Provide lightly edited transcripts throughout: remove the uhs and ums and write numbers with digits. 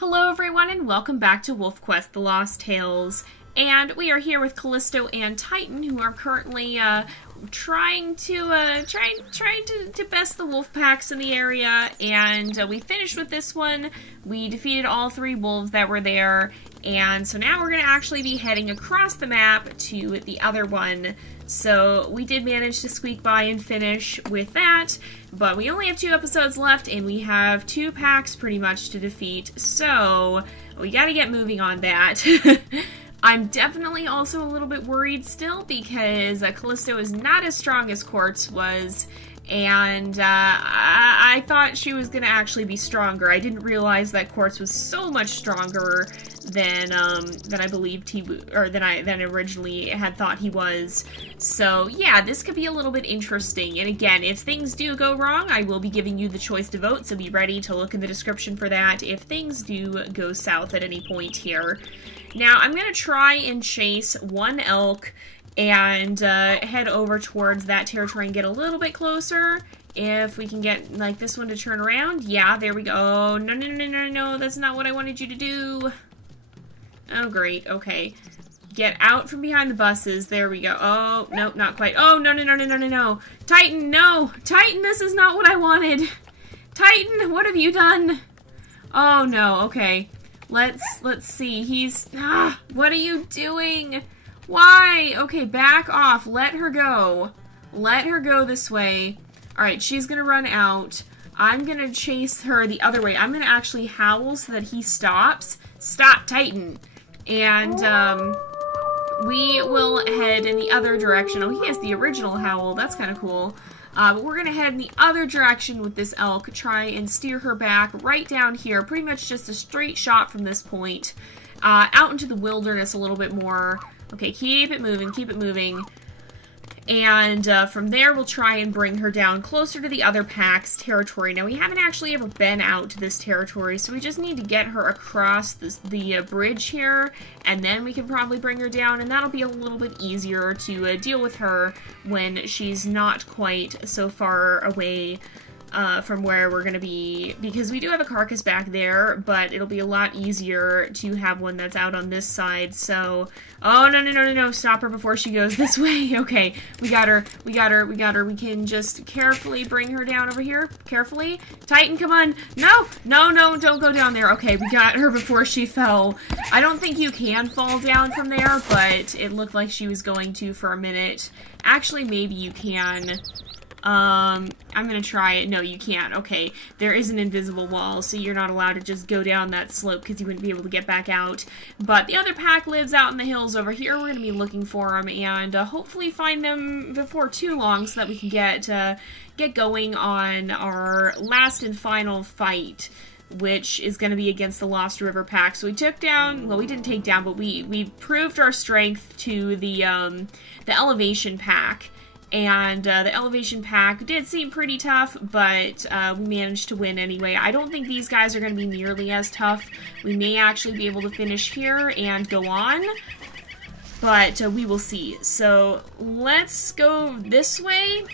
Hello everyone and welcome back to WolfQuest: The Lost Tales. And we are here with Callisto and Titan, who are currently trying to best the wolf packs in the area. And we finished with this one. We defeated all 3 wolves that were there. And so now we're going to actually be heading across the map to the other one. So we did manage to squeak by and finish with that, but we only have 2 episodes left and we have 2 packs pretty much to defeat, so we gotta get moving on that. I'm definitely also a little bit worried still because Callisto is not as strong as Quartz was, and I thought she was gonna actually be stronger. I didn't realize that Quartz was so much stronger than I believed he would, or than I originally had thought he was. So yeah, this could be a little bit interesting. And again, if things do go wrong, I will be giving you the choice to vote, so be ready to look in the description for that if things do go south at any point here. Now, I'm gonna try and chase one elk and head over towards that territory and get a little bit closer. If we can get, like, this one to turn around. Yeah, there we go. Oh, no, that's not what I wanted you to do. Oh, great. Okay. Get out from behind the buses. There we go. Oh, nope, not quite. Oh, no. Titan, no! Titan, this is not what I wanted! Titan, what have you done? Oh, no, okay. Let's see. He's... what are you doing? Why? Okay, back off. Let her go. Let her go this way. Alright, she's gonna run out. I'm gonna chase her the other way. I'm gonna actually howl so that he stops. Stop, Titan! And, we will head in the other direction. Oh, he has the original howl. That's kind of cool. But we're gonna head in the other direction with this elk. Try and steer her back right down here. Pretty much just a straight shot from this point. Out into the wilderness a little bit more. Okay, keep it moving, keep it moving. And from there, we'll try and bring her down closer to the other pack's territory. Now, we haven't actually ever been out to this territory, so we just need to get her across the bridge here, and then we can probably bring her down, and that'll be a little bit easier to deal with her when she's not quite so far away from where we're going to be, because we do have a carcass back there, but it'll be a lot easier to have one that's out on this side, so... Oh, no, stop her before she goes this way. Okay, we got her. We can just carefully bring her down over here. Carefully. Titan, come on. No, don't go down there. Okay, we got her before she fell. I don't think you can fall down from there, but it looked like she was going to for a minute. Actually, maybe you can. I'm gonna try it. No, you can't. Okay, there is an invisible wall, so you're not allowed to just go down that slope because you wouldn't be able to get back out. But the other pack lives out in the hills over here. We're gonna be looking for them and hopefully find them before too long so that we can get going on our last and final fight, which is going to be against the Lost River pack. So we took down, well, we didn't take down, but we proved our strength to the elevation pack. And the elevation pack did seem pretty tough, but we managed to win anyway. I don't think these guys are going to be nearly as tough. We may actually be able to finish here and go on, but we will see. So let's go this way.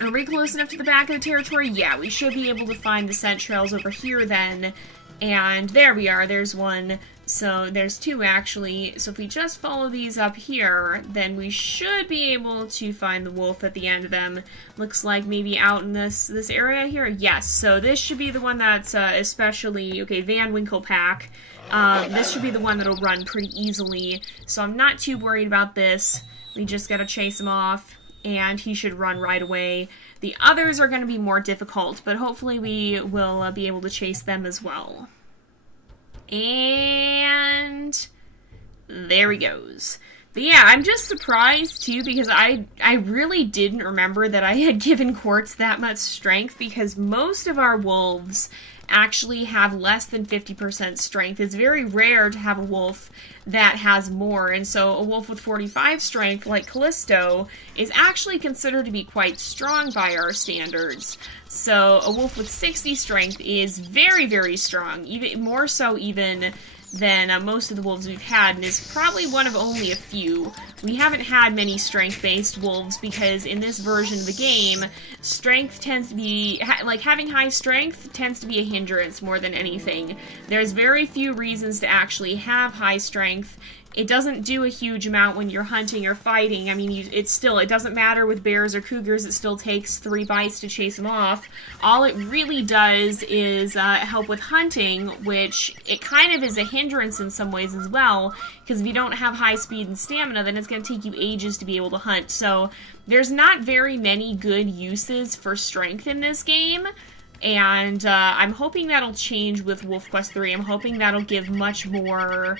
Are we close enough to the back of the territory? Yeah, we should be able to find the scent trails over here then. And there we are, there's one. So there's 2 actually. So if we just follow these up here, then we should be able to find the wolf at the end of them. Looks like maybe out in this area here. Yes, so this should be the one that's especially, okay, Van Winkle pack. This should be the one that'll run pretty easily. So I'm not too worried about this. We just gotta chase him off, and he should run right away. The others are gonna be more difficult, but hopefully we will be able to chase them as well. And there he goes. But yeah, I'm just surprised too because I really didn't remember that I had given Quartz that much strength, because most of our wolves actually have less than 50% strength. It's very rare to have a wolf that has more, and so a wolf with 45 strength, like Callisto, is actually considered to be quite strong by our standards. So a wolf with 60 strength is very, very strong, even more so even than most of the wolves we've had, and is probably one of only a few. We haven't had many strength-based wolves because in this version of the game, strength tends to be, like having high strength tends to be a hindrance more than anything. There's very few reasons to actually have high strength. It doesn't do a huge amount when you're hunting or fighting. I mean, it doesn't matter with bears or cougars, it still takes 3 bites to chase them off. All it really does is help with hunting, which it kind of is a hindrance in some ways as well, because if you don't have high speed and stamina, then it's going to take you ages to be able to hunt. So there's not very many good uses for strength in this game. And I'm hoping that'll change with WolfQuest 3. I'm hoping that'll give much more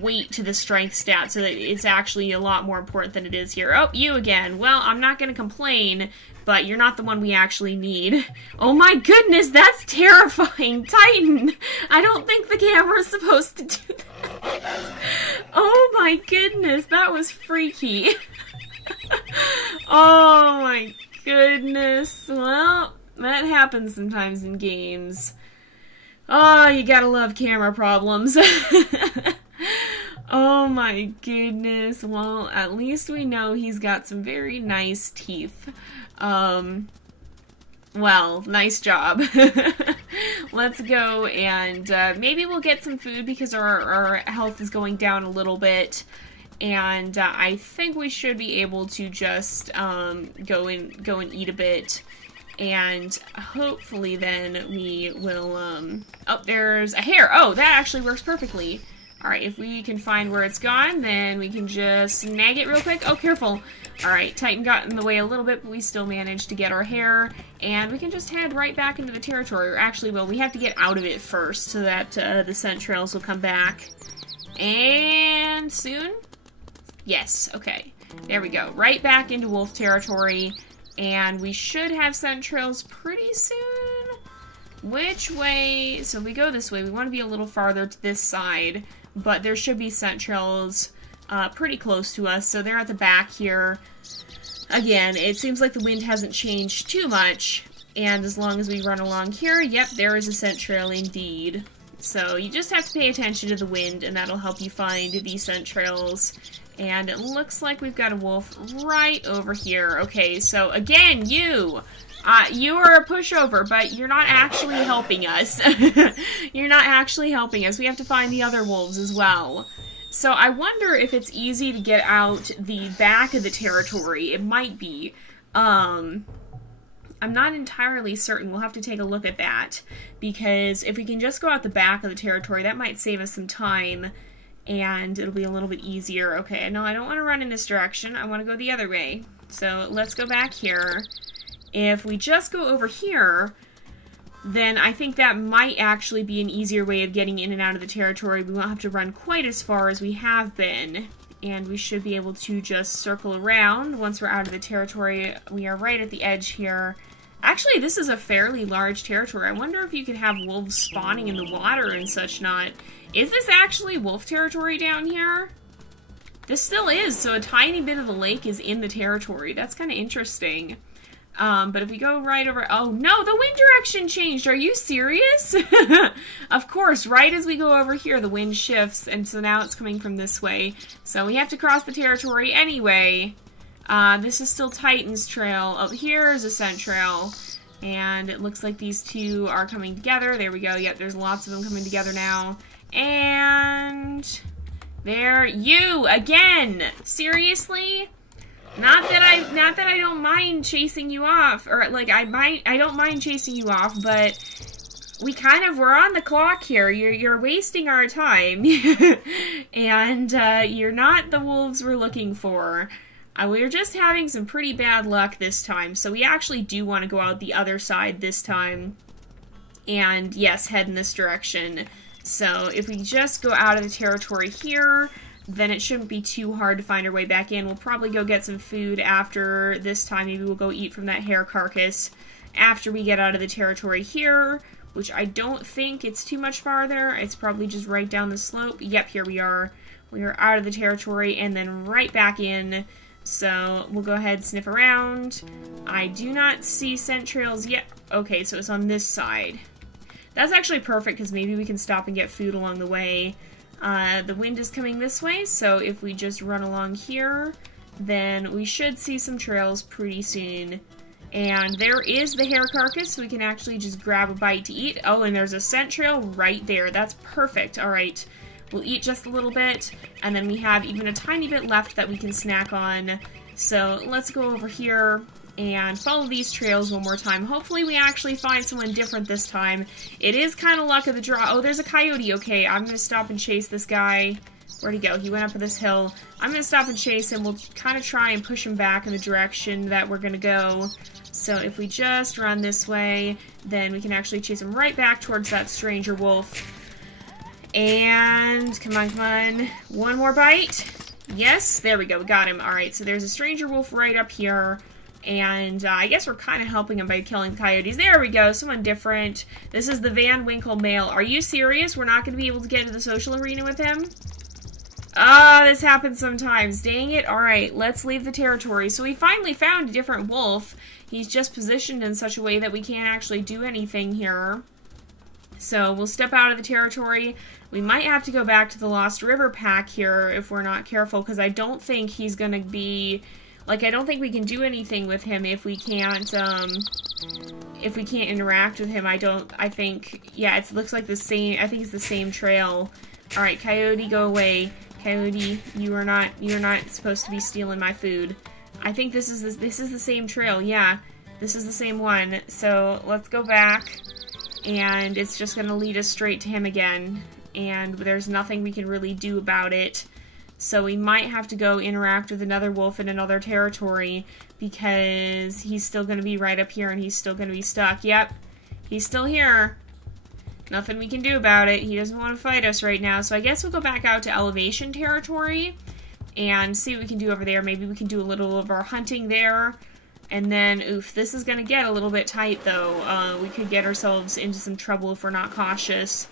weight to the strength stat so that it's actually a lot more important than it is here. Oh, you again. Well, I'm not going to complain, but you're not the one we actually need. Oh my goodness, that's terrifying. Titan, I don't think the camera's supposed to do that. Oh my goodness, that was freaky. Oh my goodness. Well, that happens sometimes in games. Oh, you gotta love camera problems. Oh my goodness. Well, at least we know he's got some very nice teeth. Well, nice job. Let's go and maybe we'll get some food because our health is going down a little bit. And I think we should be able to just go and eat a bit. And hopefully then we will, oh, there's a hare. Oh, that actually works perfectly. Alright, if we can find where it's gone, then we can just snag it real quick. Oh, careful. Alright, Titan got in the way a little bit, but we still managed to get our hare. And we can just head right back into the territory. Or actually, well, we have to get out of it first so that the scent trails will come back. And soon? Yes, okay. There we go. Right back into wolf territory. And we should have scent trails pretty soon. Which way? So if we go this way, we want to be a little farther to this side. But there should be scent trails pretty close to us. So they're at the back here. Again, it seems like the wind hasn't changed too much. And as long as we run along here, yep, there is a scent trail indeed. So you just have to pay attention to the wind, and that'll help you find these scent trails. And it looks like we've got a wolf right over here. Okay, so again, you are a pushover, but you're not actually helping us. You're not actually helping us. We have to find the other wolves as well. So I wonder if it's easy to get out the back of the territory. It might be. I'm not entirely certain. We'll have to take a look at that. Because if we can just go out the back of the territory, that might save us some time. And it'll be a little bit easier. Okay, no, I don't want to run in this direction. I want to go the other way. So let's go back here. If we just go over here, then I think that might actually be an easier way of getting in and out of the territory. We won't have to run quite as far as we have been. And we should be able to just circle around once we're out of the territory. We are right at the edge here. Actually, this is a fairly large territory. I wonder if you could have wolves spawning in the water and such not. Is this actually wolf territory down here? This still is, so a tiny bit of the lake is in the territory. That's kind of interesting. But if we go right over... Oh, no, the wind direction changed. Are you serious? Of course, right as we go over here, the wind shifts, and so now it's coming from this way. So we have to cross the territory anyway. This is still Titan's trail. Up here is a scent trail. And it looks like these two are coming together. There we go. Yep, there's lots of them coming together now. And... there you again! Seriously? Not that I don't mind chasing you off, or like I don't mind chasing you off, but we're on the clock here. You're wasting our time, and you're not the wolves we're looking for. We're just having some pretty bad luck this time, so we actually do want to go out the other side this time, and yes, head in this direction. So if we just go out of the territory here, then it shouldn't be too hard to find our way back in. We'll probably go get some food after this time. Maybe we'll go eat from that hare carcass after we get out of the territory here, which I don't think it's too much farther. It's probably just right down the slope. Yep, here we are. We are out of the territory and then right back in. So we'll go ahead and sniff around. I do not see scent trails yet. Okay, so it's on this side. That's actually perfect, because maybe we can stop and get food along the way. The wind is coming this way, so if we just run along here, then we should see some trails pretty soon. And there is the hare carcass, so we can actually just grab a bite to eat. Oh, and there's a scent trail right there. That's perfect. Alright, we'll eat just a little bit, and then we have even a tiny bit left that we can snack on. So let's go over here and follow these trails one more time. Hopefully we actually find someone different this time. It is kind of luck of the draw. Oh, there's a coyote. Okay, I'm going to stop and chase this guy. Where'd he go? He went up this hill. I'm going to stop and chase him. We'll kind of try and push him back in the direction that we're going to go. So if we just run this way, then we can actually chase him right back towards that stranger wolf. And, come on, come on. One more bite. Yes, there we go. We got him. Alright, so there's a stranger wolf right up here. And I guess we're kind of helping him by killing the coyotes. There we go, someone different. This is the Van Winkle male. Are you serious? We're not going to be able to get into the social arena with him? Ah, this happens sometimes. Dang it. Alright, let's leave the territory. So we finally found a different wolf. He's just positioned in such a way that we can't actually do anything here. So we'll step out of the territory. We might have to go back to the Lost River pack here if we're not careful, because I don't think he's going to be... Like, I don't think we can do anything with him if we can't interact with him. I think, yeah, it looks like the same, I think it's the same trail. Alright, coyote, go away. Coyote, you are not supposed to be stealing my food. I think this is the same trail, yeah. This is the same one. So, let's go back, and it's just gonna lead us straight to him again. And there's nothing we can really do about it. So we might have to go interact with another wolf in another territory, because he's still going to be right up here and he's still going to be stuck. Yep, he's still here. Nothing we can do about it. He doesn't want to fight us right now. So I guess we'll go back out to elevation territory and see what we can do over there. Maybe we can do a little of our hunting there. And then, oof, this is going to get a little bit tight though. We could get ourselves into some trouble if we're not cautious.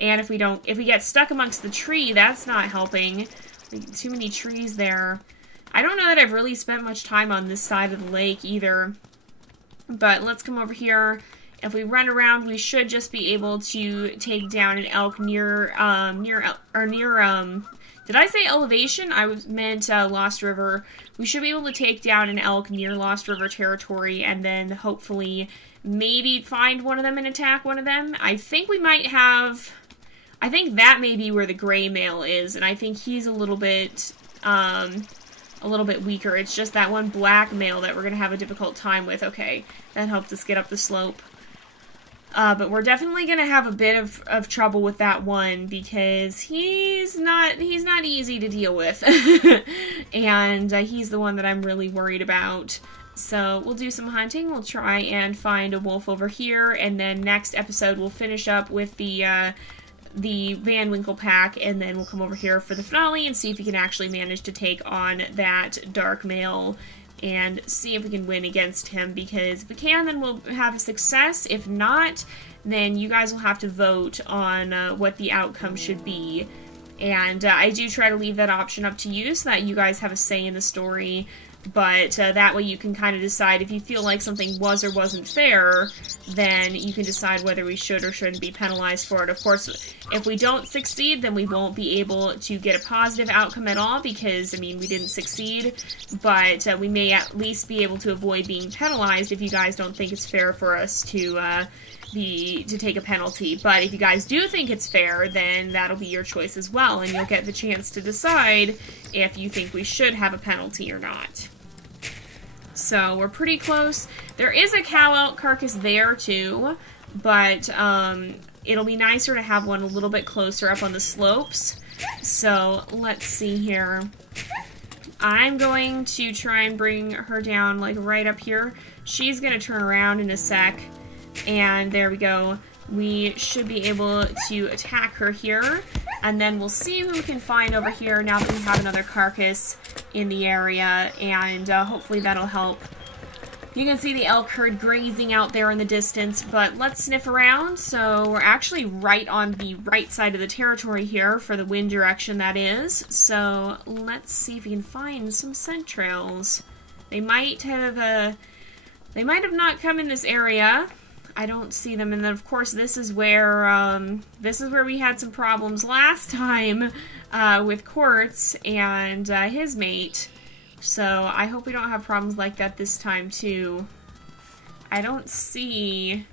And if we get stuck amongst the tree, that's not helping. Too many trees there. I don't know that I've really spent much time on this side of the lake either. But let's come over here. If we run around, we should just be able to take down an elk near, did I say elevation? I meant Lost River. We should be able to take down an elk near Lost River territory, and then hopefully maybe find one of them and attack one of them. I think we might have... I think that may be where the gray male is, and I think he's a little bit weaker. It's just that one black male that we're going to have a difficult time with. Okay, that helped us get up the slope. But we're definitely going to have a bit of trouble with that one, because he's not easy to deal with. And he's the one that I'm really worried about. So we'll do some hunting. We'll try and find a wolf over here, and then next episode we'll finish up with the Van Winkle pack, and then we'll come over here for the finale and see if we can actually manage to take on that dark male and see if we can win against him, because if we can, then we'll have a success. If not, then you guys will have to vote on what the outcome should be. And I do try to leave that option up to you so that you guys have a say in the story. But that way you can kind of decide if you feel like something was or wasn't fair, then you can decide whether we should or shouldn't be penalized for it. Of course, if we don't succeed, then we won't be able to get a positive outcome at all, because, I mean, we didn't succeed. But we may at least be able to avoid being penalized if you guys don't think it's fair for us to take a penalty. But if you guys do think it's fair, then that'll be your choice as well, and you'll get the chance to decide if you think we should have a penalty or not. So we're pretty close. There is a cow elk carcass there too, but it'll be nicer to have one a little bit closer up on the slopes. So let's see here. I'm going to try and bring her down like right up here. She's going to turn around in a sec, and there we go. We should be able to attack her here, and then we'll see who we can find over here now that we have another carcass in the area, and hopefully that'll help. You can see the elk herd grazing out there in the distance, but let's sniff around. So we're actually right on the right side of the territory here for the wind direction, that is. So let's see if we can find some scent trails. They might have not come in this area. I don't see them. And then, of course, this is where we had some problems last time with Quartz and his mate. So I hope we don't have problems like that this time, too. I don't see...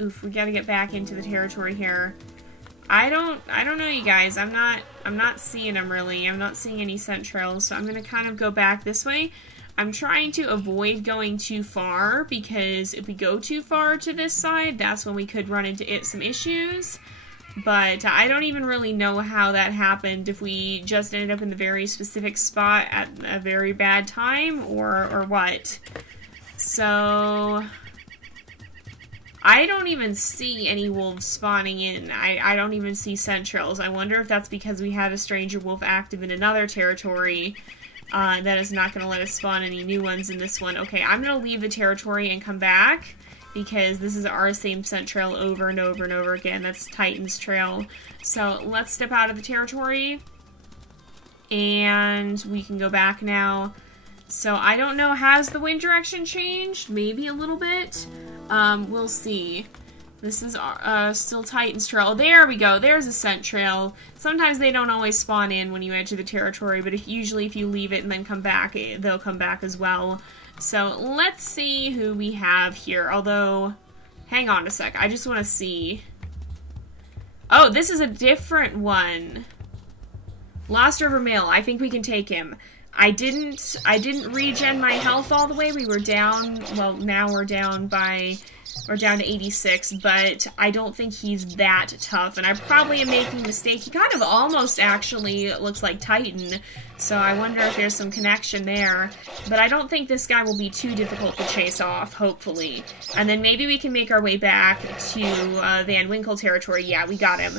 Oof, we gotta get back into the territory here. I don't know, you guys. I'm not seeing them, really. I'm not seeing any scent trails, so I'm gonna kind of go back this way. I'm trying to avoid going too far, because if we go too far to this side, that's when we could run into some issues. But I don't even really know how that happened, if we just ended up in the very specific spot at a very bad time, or what. So... I don't even see any wolves spawning in. I don't even see scent trails. I wonder if that's because we had a stranger wolf active in another territory that is not going to let us spawn any new ones in this one. Okay, I'm going to leave the territory and come back, because this is our same scent trail over and over and over again. That's Titan's trail. So let's step out of the territory, and we can go back now. So I don't know, has the wind direction changed? Maybe a little bit. We'll see. This is still Titan's trail. Oh, there we go. There's a scent trail. Sometimes they don't always spawn in when you enter the territory, but usually if you leave it and then come back, they'll come back as well. So let's see who we have here. Although, hang on a sec. I just want to see. Oh, this is a different one. Lost River Male. I think we can take him. I didn't regen my health all the way. We were down, well, now we're down to 86, but I don't think he's that tough, and I probably am making a mistake. He kind of almost actually looks like Titan, so I wonder if there's some connection there, but I don't think this guy will be too difficult to chase off, hopefully. And then maybe we can make our way back to Van Winkle territory. Yeah, we got him.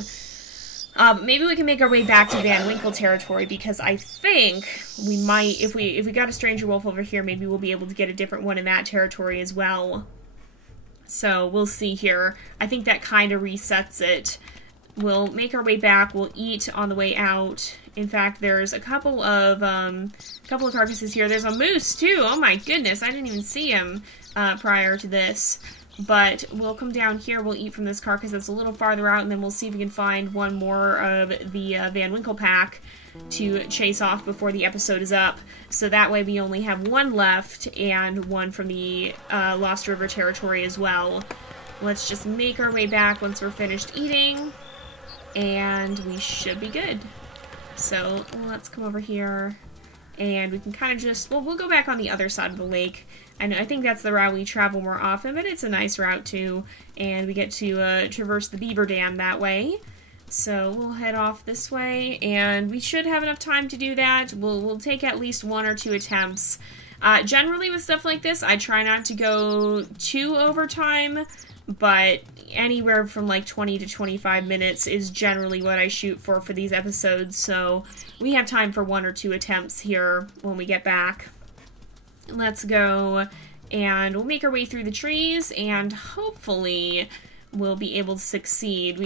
Maybe we can make our way back to Van Winkle territory, because I think we might, if we got a stranger wolf over here, maybe we'll be able to get a different one in that territory as well. So we'll see here. I think that kind of resets it. We'll make our way back. We'll eat on the way out. In fact, there's a couple of carcasses here. There's a moose too. Oh my goodness, I didn't even see him prior to this. But we'll come down here, we'll eat from this carcass that's a little farther out, and then we'll see if we can find one more of the Van Winkle pack to chase off before the episode is up. So that way we only have one left, and one from the Lost River territory as well. Let's just make our way back once we're finished eating, and we should be good. So let's come over here, and we can kind of just, well, we'll go back on the other side of the lake. I think that's the route we travel more often, but it's a nice route too, and we get to traverse the beaver dam that way. So we'll head off this way, and we should have enough time to do that. We'll take at least 1 or 2 attempts. Generally with stuff like this, I try not to go too overtime, but anywhere from like 20 to 25 minutes is generally what I shoot for these episodes, so we have time for 1 or 2 attempts here when we get back. Let's go, and we'll make our way through the trees, and hopefully we'll be able to succeed.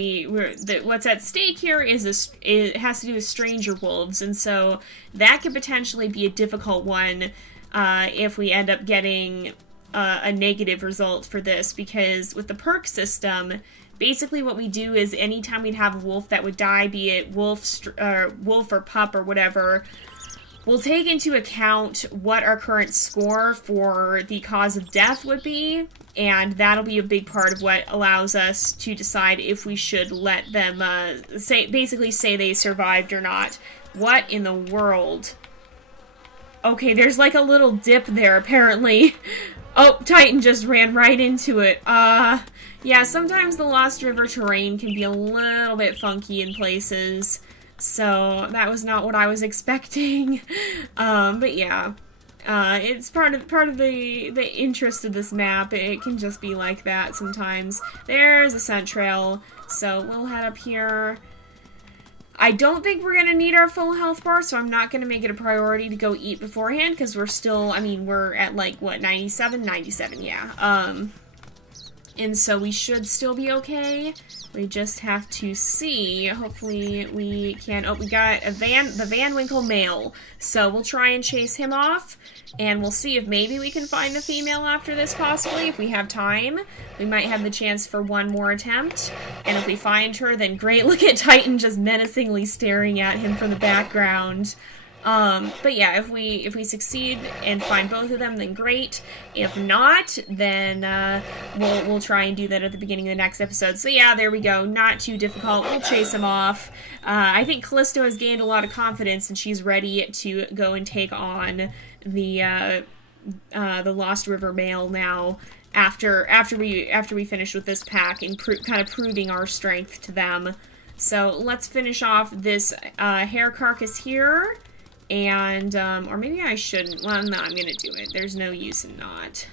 What's at stake here is it has to do with stranger wolves, and so that could potentially be a difficult one if we end up getting a negative result for this, because with the perk system, basically what we do is anytime we'd have a wolf that would die, be it wolf or pup or whatever, we'll take into account what our current score for the cause of death would be, and that'll be a big part of what allows us to decide if we should let them basically say they survived or not. What in the world? Okay, there's like a little dip there, apparently. Oh, Titan just ran right into it. Yeah, sometimes the Lost River terrain can be a little bit funky in places. So that was not what I was expecting, but yeah, it's part of the interest of this map. It can just be like that sometimes. There's a scent trail, so we'll head up here. I don't think we're gonna need our full health bar, so I'm not gonna make it a priority to go eat beforehand, because we're still, I mean, we're at like, what, 97, yeah, and so we should still be okay. We just have to see. Hopefully we can... Oh, we got the Van Winkle male. So we'll try and chase him off. And we'll see if maybe we can find the female after this, possibly. If we have time, we might have the chance for one more attempt. And if we find her, then great. Look at Titan just menacingly staring at him from the background. But yeah, if we succeed and find both of them, then great. If not, then, we'll try and do that at the beginning of the next episode. So yeah, there we go. Not too difficult. We'll chase him off. I think Callisto has gained a lot of confidence and she's ready to go and take on the Lost River male now after we finish with this pack and kind of proving our strength to them. So let's finish off this, hair carcass here. And, or maybe I shouldn't. Well, no, I'm gonna do it. There's no use in not.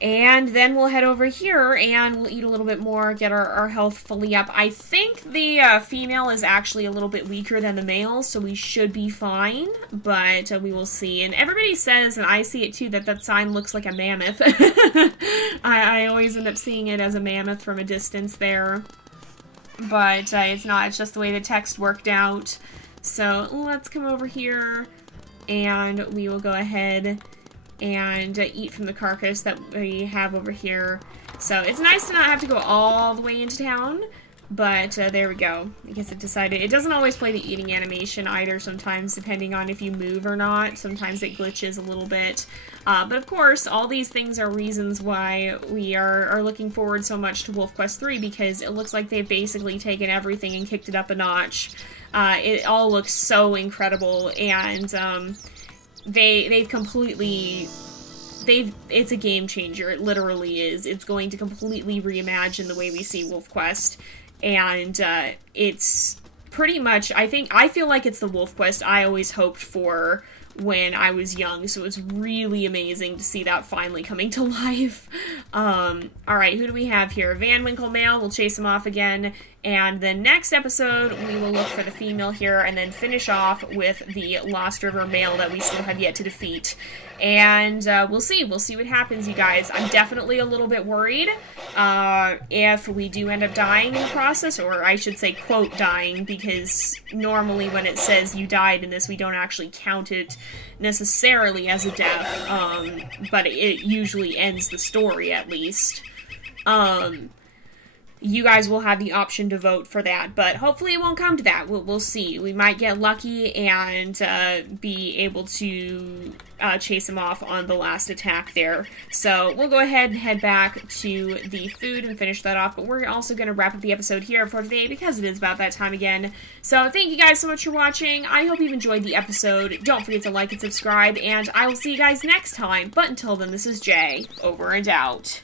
And then we'll head over here and we'll eat a little bit more, get our health fully up. I think the female is actually a little bit weaker than the male, so we should be fine, but we will see. And everybody says, and I see it too, that sign looks like a mammoth. I always end up seeing it as a mammoth from a distance there. But it's not, it's just the way the text worked out. So let's come over here and we will go ahead and eat from the carcass that we have over here. So it's nice to not have to go all the way into town, but there we go. I guess it decided, it doesn't always play the eating animation either sometimes, depending on if you move or not. Sometimes it glitches a little bit. But of course, all these things are reasons why we are looking forward so much to WolfQuest 3, because it looks like they've basically taken everything and kicked it up a notch. It all looks so incredible, and they've completely... it's a game changer. It literally is. It's going to completely reimagine the way we see WolfQuest, and it's pretty much, I feel like it's the WolfQuest I always hoped for when I was young, so it's really amazing to see that finally coming to life. Alright, who do we have here? Van Winkle male, we'll chase him off again, and then next episode we will look for the female here, and then finish off with the Lost River male that we still have yet to defeat. And we'll see what happens, you guys. I'm definitely a little bit worried if we do end up dying in the process, or I should say, quote, dying, because normally when it says you died in this, we don't actually count it necessarily as a death, but it usually ends the story, at least. You guys will have the option to vote for that, but hopefully it won't come to that. We'll see. We might get lucky and be able to chase him off on the last attack there. So we'll go ahead and head back to the food and finish that off, but we're also going to wrap up the episode here for today because it is about that time again. So thank you guys so much for watching. I hope you've enjoyed the episode. Don't forget to like and subscribe, and I will see you guys next time. But until then, this is Jay, over and out.